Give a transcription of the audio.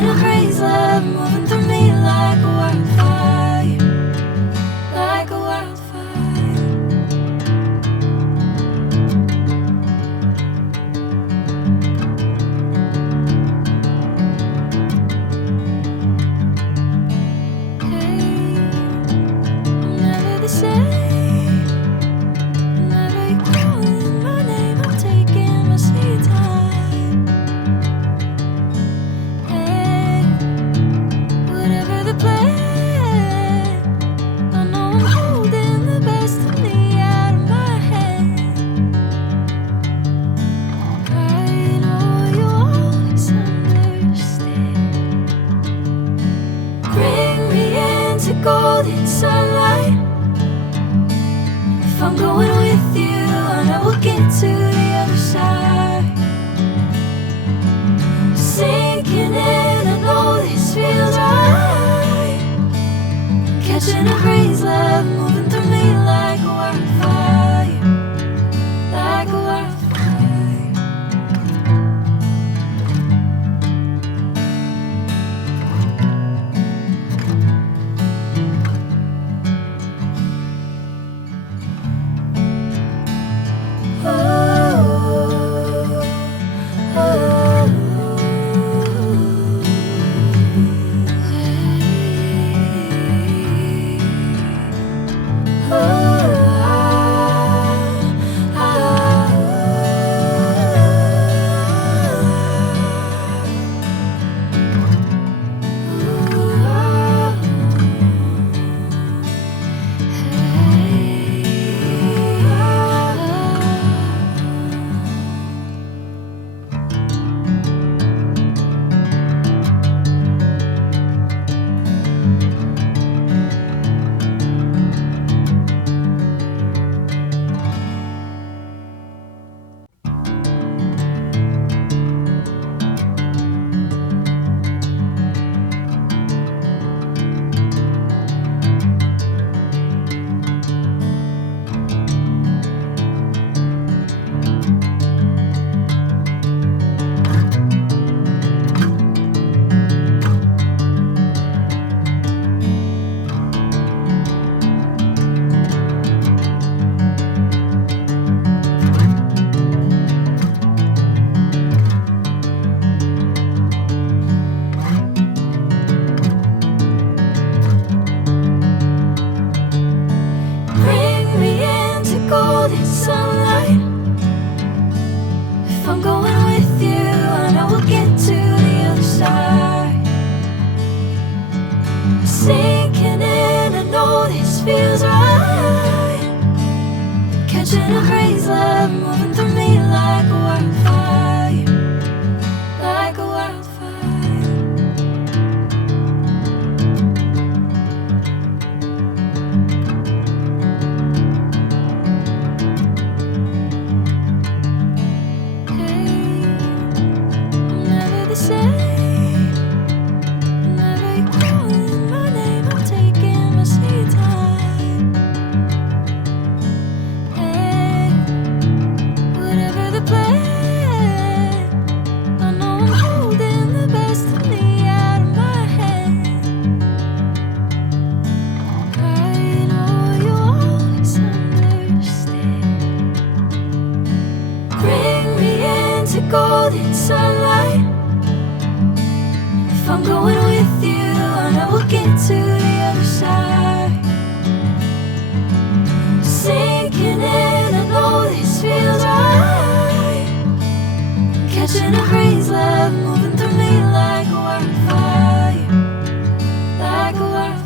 catching a crazy love moving through me like a wildfire, like a wildfire. Hey, I'm never the same. Whenever you're calling my name, I'm taking my sweet time. Hey, whatever the plan, I know I'm holding the best of me out of my hand. I know you always understand. Bring me into golden sunlight. If I'm going with you, I know we'll get to the other side. Sinking in, I know this feels right. Catching a crazy love moving through me like a wildfire, like a wildfire. Bring me into golden sunlight. If I'm going with you, I know we'll get to the other side. Sinking in, I know this feels right. Catching a crazy love moving through me like a wildfire, like a wildfire. Hey, I'm never the same. Whenever you're calling my name, I'm taking my sweet time. Hey, whatever the plan, I know I'm holding the best of me out of my hand. I know you always understand. Bring me into golden sunlight. If I'm going with you, I know we'll get to the other side. Sinking in, I know this feels right. Catching a crazy love moving through me like a wildfire, like a wildfire.